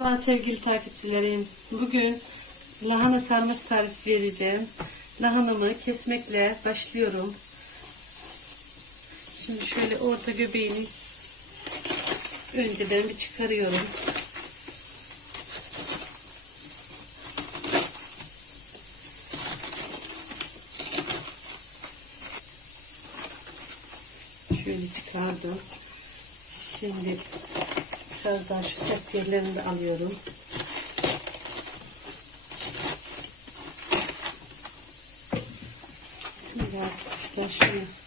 Merhaba sevgili takipçilerim. Bugün lahana sarması tarifi vereceğim. Lahanamı kesmekle başlıyorum. Şimdi şöyle orta göbeğini önceden bir çıkarıyorum. Şöyle çıkardım. Şimdi biraz daha şu sert yerlerini de alıyorum. Şimdi arkadaşlar şunu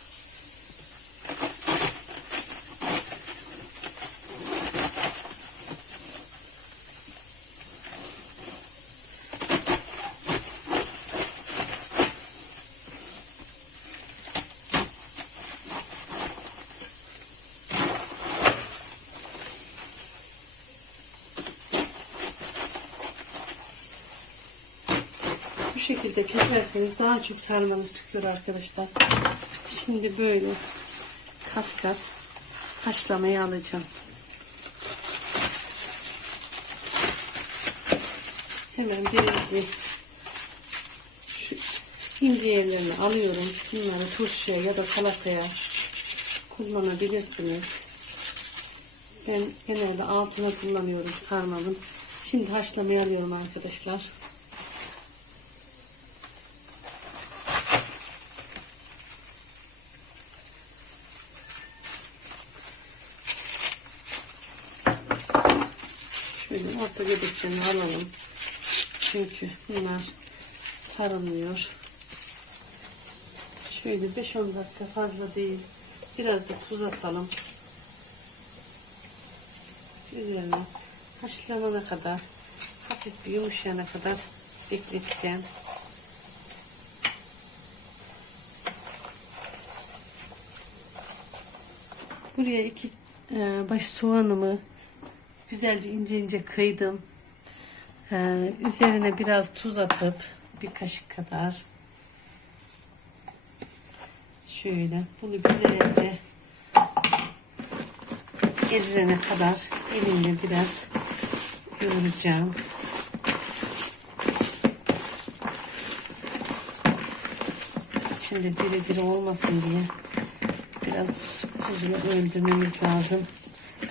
şekilde keserseniz daha çok sarmanız çıkıyor arkadaşlar. Şimdi böyle kat kat haşlamaya alacağım. Hemen birinci şu ince yerlerini alıyorum. Bunları turşuya ya da salataya kullanabilirsiniz. Ben genelde altına kullanıyorum sarmamın. Şimdi haşlamaya alıyorum arkadaşlar. Şöyle orta göbeklerini alalım. Çünkü bunlar sarılmıyor. Şöyle 5-10 dakika fazla değil. Biraz da tuz atalım. Üzerine haşlanana kadar hafif bir yumuşayana kadar bekleteceğim. Buraya iki e, baş soğanımı güzelce ince ince kıydım. Ee, üzerine biraz tuz atıp bir kaşık kadar şöyle bunu güzelce ezilene kadar elimle biraz yoğuracağım. İçinde diri diri olmasın diye biraz tuzla öldürmemiz lazım.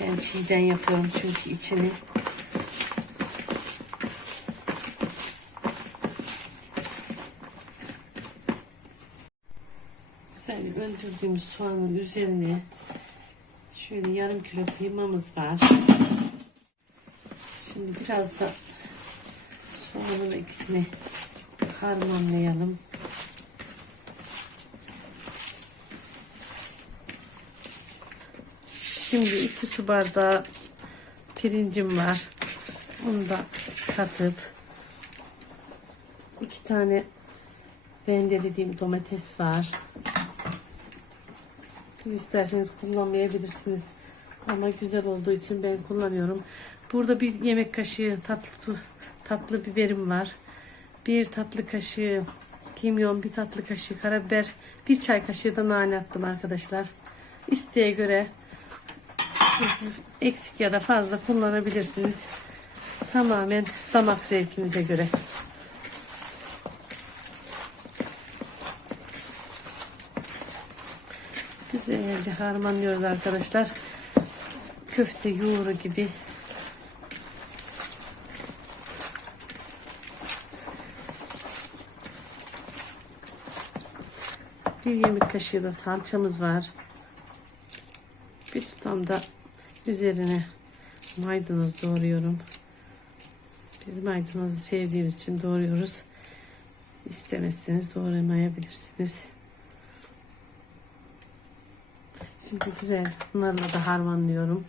Ben çiğden yapıyorum çünkü içini güzel öldürdüğümüz soğanın üzerine şöyle yarım kilo kıymamız var. Şimdi biraz da soğanın ikisini harmanlayalım. Şimdi iki su bardağı pirincim var. Onu da katıp iki tane rendelediğim domates var. Siz isterseniz kullanmayabilirsiniz. Ama güzel olduğu için ben kullanıyorum. Burada bir yemek kaşığı tatlı tatlı biberim var. Bir tatlı kaşığı kimyon, bir tatlı kaşığı karabiber, bir çay kaşığı da nane attım arkadaşlar. İsteğe göre eksik ya da fazla kullanabilirsiniz. Tamamen damak zevkinize göre. Güzelce harmanlıyoruz arkadaşlar. Köfte yoğuru gibi. Bir yemek kaşığı da salçamız var. Bir tutam da üzerine maydanoz doğruyorum. Biz maydanozu sevdiğimiz için doğruyoruz. İstemezseniz doğramayabilirsiniz. Şimdi güzel bunlarla da harmanlıyorum.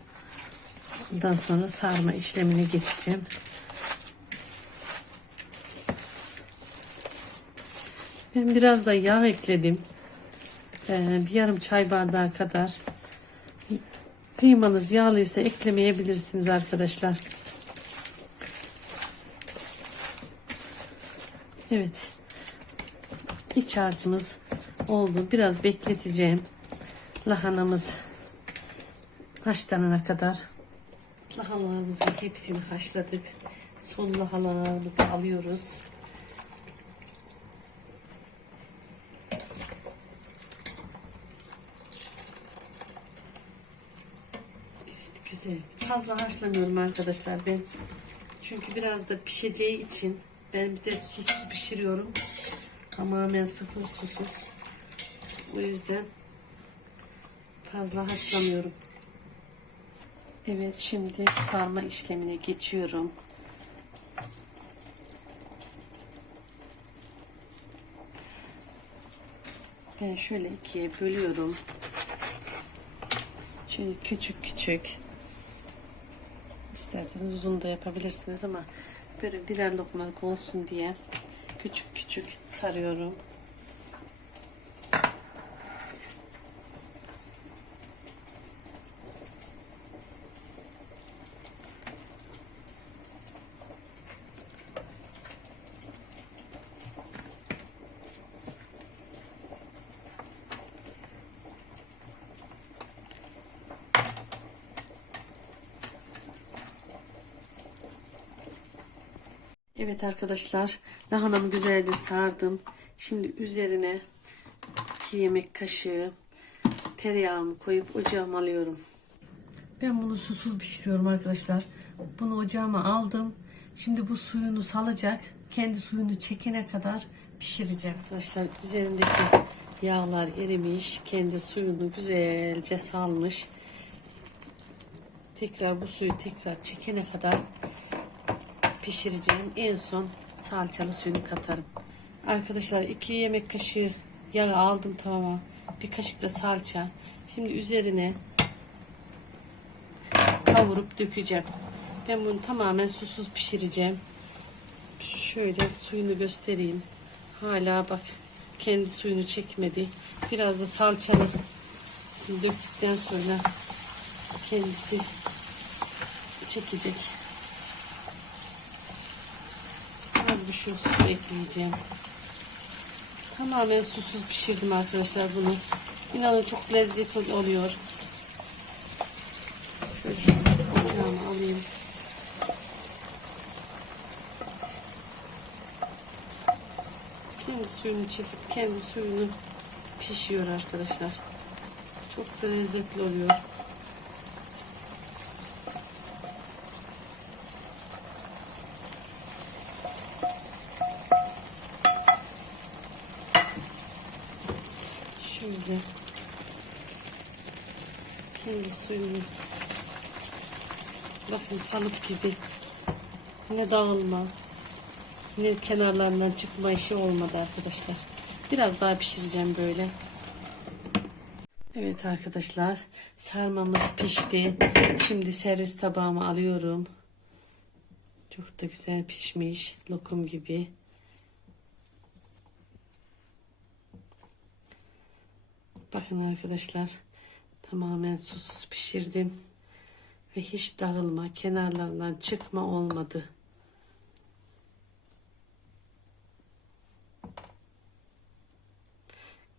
Ondan sonra sarma işlemine geçeceğim. Ben biraz da yağ ekledim. Ee, bir yarım çay bardağı kadar. Kıymanız yağlıysa eklemeyebilirsiniz arkadaşlar. Evet. İç harcımız oldu. Biraz bekleteceğim. Lahanamız haşlanana kadar. Lahanalarımızın hepsini haşladık. Son lahanalarımızı alıyoruz. Evet güzel. Fazla haşlamıyorum arkadaşlar ben. Çünkü biraz da pişeceği için ben bir de susuz pişiriyorum. Tamamen sıfır susuz. O yüzden fazla haşlamıyorum. Evet şimdi sarma işlemine geçiyorum. Ben şöyle ikiye bölüyorum. Şöyle küçük küçük. İsterseniz uzun da yapabilirsiniz ama böyle birer lokmalık olsun diye küçük küçük sarıyorum. Evet arkadaşlar lahanamı güzelce sardım. Şimdi üzerine 2 yemek kaşığı tereyağımı koyup ocağıma alıyorum. Ben bunu susuz pişiriyorum arkadaşlar. Bunu ocağıma aldım. Şimdi bu suyunu salacak. Kendi suyunu çekene kadar pişireceğim. Arkadaşlar üzerindeki yağlar erimiş. Kendi suyunu güzelce salmış. Tekrar bu suyu tekrar çekene kadar pişireceğim. En son salçalı suyunu katarım. Arkadaşlar 2 yemek kaşığı yağ aldım tavama. Bir kaşık da salça. Şimdi üzerine kavurup dökeceğim. Ben bunu tamamen susuz pişireceğim. Şöyle suyunu göstereyim. Hala bak kendi suyunu çekmedi. Biraz da salçalı döktükten sonra kendisi çekecek. Şu su ekleyeceğim. Tamamen susuz pişirdim arkadaşlar bunu. İnanın çok lezzetli oluyor. Şöyle şu ocağımı alayım. Kendi suyunu çekip kendi suyunu pişiyor arkadaşlar. Çok da lezzetli oluyor. Şöyle kendi suyunu bakın kalıp gibi ne dağılma ne kenarlarından çıkma işi olmadı arkadaşlar. Biraz daha pişireceğim böyle. Evet arkadaşlar sarmamız pişti. Şimdi servis tabağıma alıyorum. Çok da güzel pişmiş lokum gibi. Bakın arkadaşlar tamamen susuz pişirdim ve hiç dağılma kenarlarından çıkma olmadı.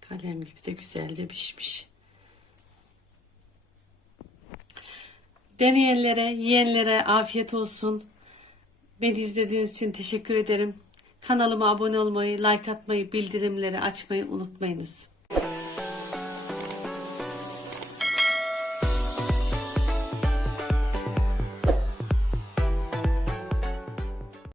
Kalem gibi de güzelce pişmiş. Deneyenlere, yiyenlere afiyet olsun. Beni izlediğiniz için teşekkür ederim. Kanalıma abone olmayı, like atmayı, bildirimleri açmayı unutmayınız.